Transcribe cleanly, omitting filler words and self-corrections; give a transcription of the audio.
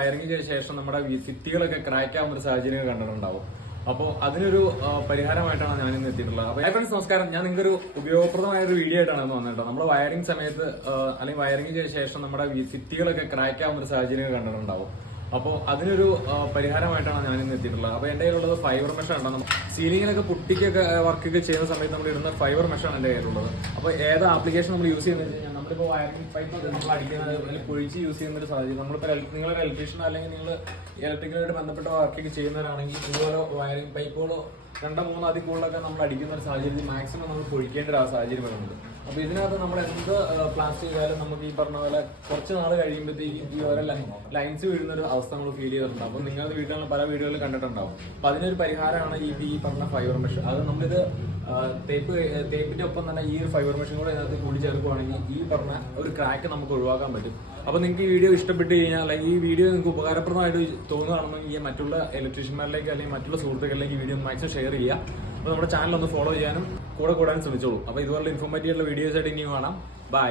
അല്ലെങ്കിൽ വയറിംഗ് ശേഷം നമ്മുടെ ഭിത്തികളൊക്കെ ക്രാക്ക് ആവുന്ന ഒരു സാഹചര്യം കണ്ടിട്ടുണ്ടാവും. അപ്പോൾ അതിനൊരു പരിഹാരമായിട്ടാണ് ഞാൻ ഇന്ന് എത്തിയിട്ടുള്ളത്. അപ്പോൾ ഫ്രണ്ട്സ് നമസ്കാരം, ഞാൻ നിങ്ങൾക്ക് ഒരു ഉപയോഗപ്രദമായ ഒരു വീഡിയോ ആയിട്ടാണ് ഇന്ന് വന്നിട്ടുള്ളത്. നമ്മൾ വയറിംഗ് സമയത്ത് അല്ലെങ്കിൽ വയറിംഗ് ശേഷം നമ്മുടെ ഭിത്തികളൊക്കെ ക്രാക്ക് ആവുന്ന ഒരു സാഹചര്യം കണ്ടിട്ടുണ്ടാവും. അപ്പോൾ അതിനൊരു പരിഹാരമായിട്ടാണ് ഞാൻ ഇന്ന് എത്തിയിട്ടുള്ളത്. അപ്പോൾ എൻ്റെ കയ്യിലുള്ളത് ഫൈബർ മെഷാണ്. നമ്മൾ സീലിങ്ങിനൊക്കെ പുട്ടിക്കൊക്കെ വർക്കൊക്കെ ചെയ്യുന്ന സമയത്ത് നമ്മൾ ഇടുന്ന ഫൈബർ മെഷാണ് എൻ്റെ കയ്യിലുള്ളത്. അപ്പോൾ ഏത് ആപ്ലിക്കേഷൻ നമ്മൾ യൂസ് ചെയ്യുന്നത് വെച്ച് കഴിഞ്ഞാൽ നമ്മളിപ്പോൾ വയറിംഗ് പൈപ്പ് നമ്മൾ അടിക്കുന്നത് അല്ലെങ്കിൽ പൊഴിച്ച് യൂസ് ചെയ്യുന്ന ഒരു സാഹചര്യം. നമ്മളിപ്പോൾ നിങ്ങളൊരു ഇലക്ട്രീഷ്യനോ അല്ലെങ്കിൽ നിങ്ങൾ ഇലക്ട്രിക്കലായിട്ട് ബന്ധപ്പെട്ട വർക്കൊക്കെ ചെയ്യുന്നവരാണെങ്കിൽ ഇതുപോലെ വയറിംഗ് പൈപ്പുകളോ 2-3 അതിൽ കൂടുതലൊക്കെ നമ്മൾ അടിക്കുന്ന ഒരു സാഹചര്യത്തിൽ മാക്സിമം നമ്മൾ പൊഴിക്കേണ്ട ഒരു സാഹചര്യം വരുന്നുണ്ട്. അപ്പോൾ ഇതിനകത്ത് നമ്മൾ എന്ത് പ്ലാസ്റ്റ് ചെയ്താലും നമുക്ക് ഈ പറഞ്ഞ പോലെ കുറച്ച് നാൾ കഴിയുമ്പോഴത്തേക്കും ഈ ഓരോ ലൈൻസ് വീഴുന്ന ഒരു അവസ്ഥ നമ്മൾ ഫീൽ ചെയ്തിട്ടുണ്ടാവും. അപ്പോൾ നിങ്ങളുടെ വീട്ടിലുള്ള പല വീഡിയോകളിൽ കണ്ടിട്ടുണ്ടാവും. അപ്പോൾ അതിനൊരു പരിഹാരമാണ് ഈ പറഞ്ഞ ഫൈബർ മെഷ്. അത് നമ്മളിത് തേപ്പിന്റെ ഒപ്പം തന്നെ ഈ ഒരു ഫൈബർ മെഷീൻ കൂടെ ഇതിനകത്ത് കൂടി ചേർക്കുകയാണെങ്കിൽ ഈ പറഞ്ഞ ഒരു ക്രാക്ക് നമുക്ക് ഒഴിവാക്കാൻ പറ്റും. അപ്പോൾ നിങ്ങൾക്ക് ഈ വീഡിയോ ഇഷ്ടപ്പെട്ട് കഴിഞ്ഞാൽ അല്ലെങ്കിൽ ഈ വീഡിയോ നിങ്ങൾക്ക് ഉപകാരപ്രദമായിട്ട് തോന്നുകയാണെന്നുണ്ടെങ്കിൽ ഈ മറ്റുള്ള ഇലക്ട്രീഷ്യന്മാരിലേക്ക് അല്ലെങ്കിൽ മറ്റുള്ള സുഹൃത്തുക്കളിലേക്ക് ഈ വീഡിയോ മാക്സിമം ഷെയർ ചെയ്യുക. അപ്പോൾ നമ്മുടെ ചാനൽ ഒന്ന് ഫോളോ ചെയ്യാനും കൂടാനും ശ്രമിച്ചോളൂ. അപ്പോൾ ഇതുപോലുള്ള ഇൻഫോർമേറ്റീവ് ആയിട്ടുള്ള വീഡിയോസ് ആയിട്ട് ഇനി കാണാം. ബൈ.